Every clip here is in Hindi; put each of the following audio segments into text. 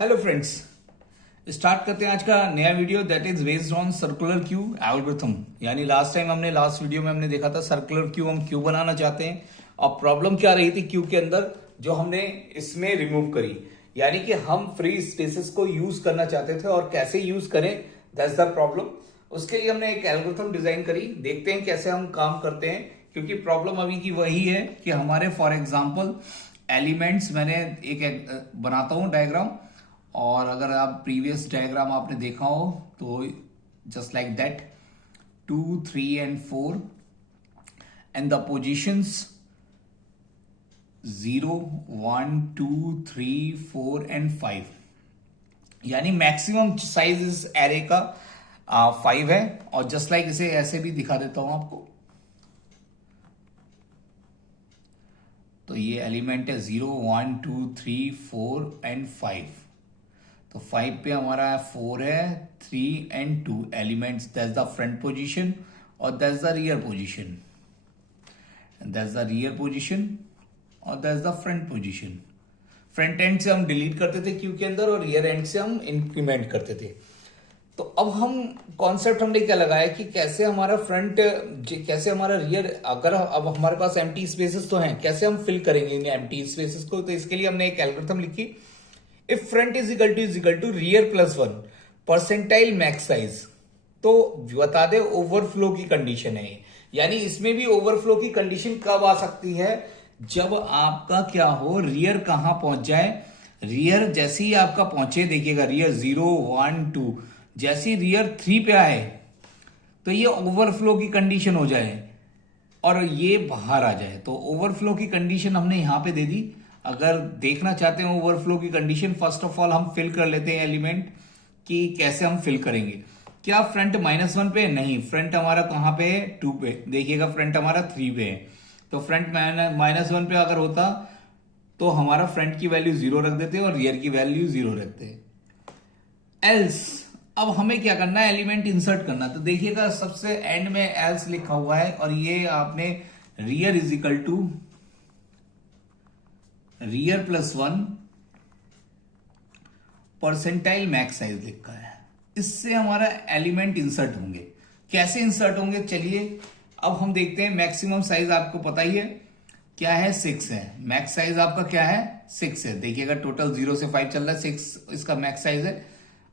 हेलो फ्रेंड्स, स्टार्ट करते हैं आज का नया video that is based on circular queue algorithm. यानी लास्ट वीडियो में हमने देखा था सर्कुलर क्यू हम क्यू बनाना चाहते हैं और प्रॉब्लम क्या रही थी क्यू के अंदर जो हमने इसमें रिमूव करी। यानी कि हम फ्री स्पेसेस को यूज करना चाहते थे और कैसे यूज करें दैट्स द प्रॉब्लम। उसके लिए हमने एक एल्गोरिथम डिजाइन करी, देखते हैं कैसे हम काम करते हैं। क्योंकि प्रॉब्लम अभी की वही है कि हमारे फॉर एग्जाम्पल एलिमेंट्स, मैंने एक बनाता हूं डायग्राम, और अगर आप प्रीवियस डायग्राम आपने देखा हो तो just like that 2, 3 and 4 and the positions 0, 1, 2, 3, 4 and 5। यानी मैक्सिमम साइज इस एरे का 5 है। और जस्ट लाइक इसे ऐसे भी दिखा देता हूं आपको। तो ये एलिमेंट है 0, 1, 2, 3, 4 एंड 5। तो 5 पे हमारा 4 है, 3 and 2 elements, that's the front position और that's the rear position, that's the rear position और that's the front position. Front end से हम डिलीट करते थे क्यू के अंदर और रियर एंड से हम इंक्रीमेंट करते थे। तो अब हम कॉन्सेप्ट हमने क्या लगाया कि कैसे हमारा फ्रंट, कैसे हमारा रियर, अगर अब हमारे पास एम्प्टी स्पेसेस तो हैं, कैसे हम फिल करेंगे इन एम्प्टी स्पेसेस को। तो इसके लिए हमने एक एल्गोरिथम लिखी, if front is equal to rear plus 1 percentile max size. तो बता दे ओवरफ्लो की कंडीशन है। यानी इसमें भी ओवरफ्लो की कंडीशन कब आ सकती है, जब आपका क्या हो, रियर कहां पहुंच जाए। रियर जैसे ही आपका पहुंचे, देखिएगा रियर 0, 1, 2, जैसी रियर 3 पे आए तो ये ओवरफ्लो की कंडीशन हो जाए और ये बाहर आ जाए। तो ओवरफ्लो की कंडीशन हमने यहां पे दे दी। अगर देखना चाहते हैं ओवरफ्लो की कंडीशन, फर्स्ट ऑफ ऑल हम फिल कर लेते हैं एलिमेंट कि कैसे हम फिल करेंगे। क्या फ्रंट -1 पे? नहीं, फ्रंट हमारा कहां पे है? 2 पे। देखिएगा फ्रंट हमारा 3 पे है। तो फ्रंट -1 पे अगर होता तो हमारा फ्रंट की वैल्यू 0 रख देते और रियर की वैल्यू 0 रखते। एल्स अब हमें क्या करना है, एलिमेंट इंसर्ट करना। तो देखिएगा सबसे एंड में एल्स लिखा हुआ है और ये आपने rear is equal to rear plus 1 percentile max size लिखा है। इससे हमारा एलिमेंट इंसर्ट होंगे। कैसे इंसर्ट होंगे, चलिए अब हम देखते हैं। मैक्सिमम साइज आपको पता ही है क्या है, 6 है। मैक्स साइज आपका क्या है, 6 है। देखिएगा टोटल 0 से 5 चल रहा है, 6 इसका मैक्स साइज है।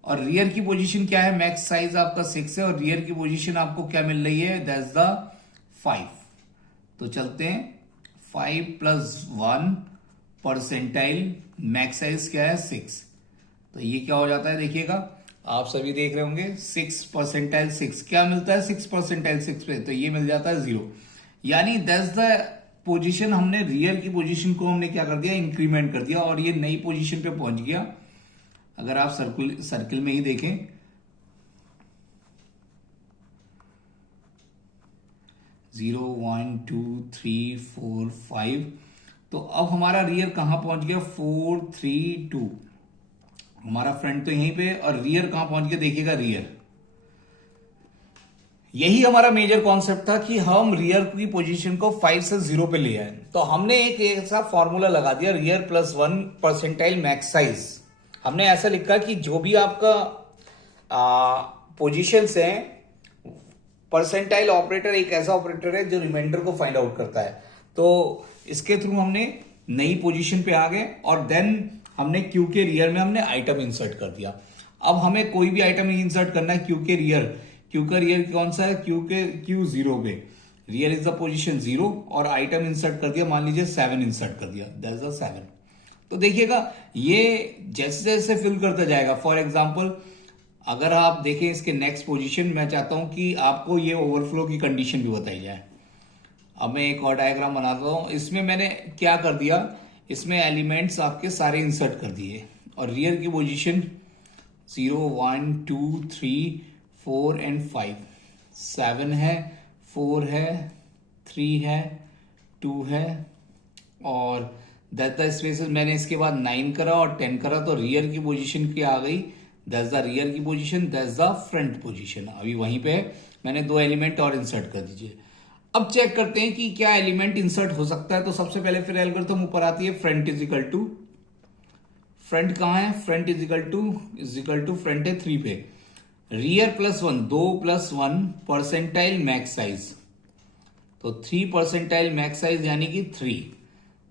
और रियर की पोजीशन क्या है, मैक्स साइज आपका 6 है और रियर की पोजीशन आपको क्या मिल रही है, दैट्स द 5। तो चलते हैं, 5 + 1 परसेंटाइल मैक्स साइज क्या है, 6। तो ये क्या हो जाता है, देखिएगा आप सभी देख रहे होंगे, 6 परसेंटाइल 6 क्या मिलता है, 6 परसेंटाइल 6 पे तो ये मिल जाता है 0। यानी दैट्स द पोजीशन। हमने रियर की पोजीशन को हमने क्या कर दिया, इंक्रीमेंट कर दिया और ये नई पोजीशन पे पहुंच गया। अगर आप सर्किल में ही देखें, जीरो, 1, 2, 3, 4, 5। तो अब हमारा रियर कहां पहुंच गया, 4, 3, 2। हमारा फ्रंट तो यहीं पे और रियर कहां पहुंच गया, देखिएगा रियर। यही हमारा मेजर कॉन्सेप्ट था कि हम रियर की पोजीशन को 5 से 0 पे ले आए। तो हमने एक ऐसा फॉर्मूला लगा दिया, rear plus 1 percentile max size. हमने ऐसा लिखा कि जो भी आपका पोजीशंस हैं, परसेंटाइल ऑपरेटर एक ऐसा ऑपरेटर है जो रिमाइंडर को फाइंड आउट करता है। तो इसके थ्रू हमने नई पोजीशन पे आ गए और देन हमने क्यू के रियर में हमने आइटम इंसर्ट कर दिया। अब हमें कोई भी आइटम इंसर्ट करना है क्यू के रियर। क्यू का रियर कौन सा है, क्यू 0 पे। रियर इज द पोजीशन 0 और आइटम इंसर्ट कर दिया, मान लीजिए 7 इंसर्ट कर दिया, दैट्स द 7। तो देखिएगा ये जैसे जैसे फिल करता जाएगा। फॉर एग्जाम्पल अगर आप देखें इसके नेक्स्ट पोजीशन, मैं चाहता हूं कि आपको ये ओवरफ्लो की कंडीशन भी बताई जाए। अब मैं एक और डायग्राम बनाता हूं। इसमें मैंने क्या कर दिया, इसमें एलिमेंट्स आपके सारे इंसर्ट कर दिए और रियर की पोजीशन 0, 1, 2, 3, 4 एंड 5। 7 है, 4 है, 3 है, 2 है और दैट्स द स्पेसेस। मैंने इसके बाद 9 करा और 10 करा तो रियर की पोजीशन क्या आ गई, दैट्स द रियर की position, that's the front position. अभी वहीं पे मैंने 2 एलिमेंट और इंसर्ट कर दीजिए। अब चेक करते हैं कि क्या एलिमेंट इंसर्ट हो सकता है। तो सबसे पहले फिर एल्गोरिथम ऊपर आती है, front is equal to front कहाँ है, front is equal to front है 3 पे, रियर +1, 2 + 1 परसेंटाइल मैक्स साइज, तो 3 परसेंटाइल मैक्स साइज यानी कि 3,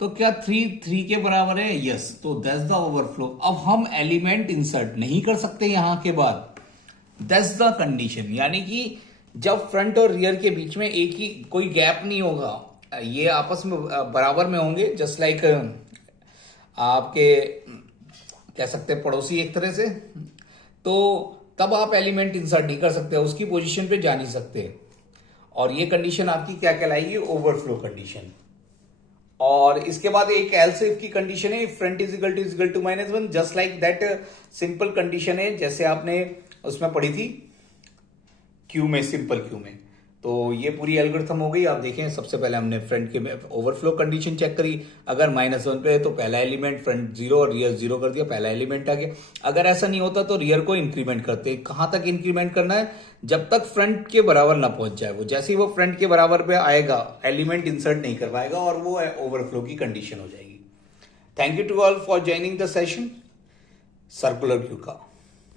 तो क्या 3 के बराबर है, यस, तो दैट्स द ओवरफ्लो। अब हम एलिमेंट इंसर्ट नहीं कर सकते यहां के बाद, दैट्स द कंडीशन, यानी कि जब फ्रंट और रियर के बीच में एक ही कोई गैप नहीं होगा, ये आपस में बराबर में होंगे, जस्ट लाइक आपके कह सकते हैं पड़ोसी एक तरह से, तो तब आप एलिमेंट इंसर्ट नहीं कर सकते, उसकी पोजीशन पे जा नहीं सकते, और ये कंडीशन आपकी क्या कहलाएगी, ओवरफ्लो कंडीशन। और इसके बाद एक एल्स इफ की कंडीशन है, front is equal to -1, just like that simple condition है जैसे आपने उसमें पढ़ी थी क्यू में, सिंपल क्यू में। तो ये पूरी एल्गोरिथम हो गई। आप देखें, सबसे पहले हमने फ्रंट के ओवरफ्लो कंडीशन चेक करी, अगर -1 पे है तो पहला एलिमेंट फ्रंट 0 और रियर 0 कर दिया, पहला एलिमेंट आ गया। अगर ऐसा नहीं होता तो रियर को इंक्रीमेंट करते हैं, कहां तक इंक्रीमेंट करना है, जब तक फ्रंट के बराबर ना पहुंच जाए, वो जैसे ही वो फ्रंट के बराबर पे आएगा एलिमेंट इंसर्ट नहीं कर पाएगा और वो ओवरफ्लो की कंडीशन हो जाएगी। Thank you to all for joining the session circular queue का।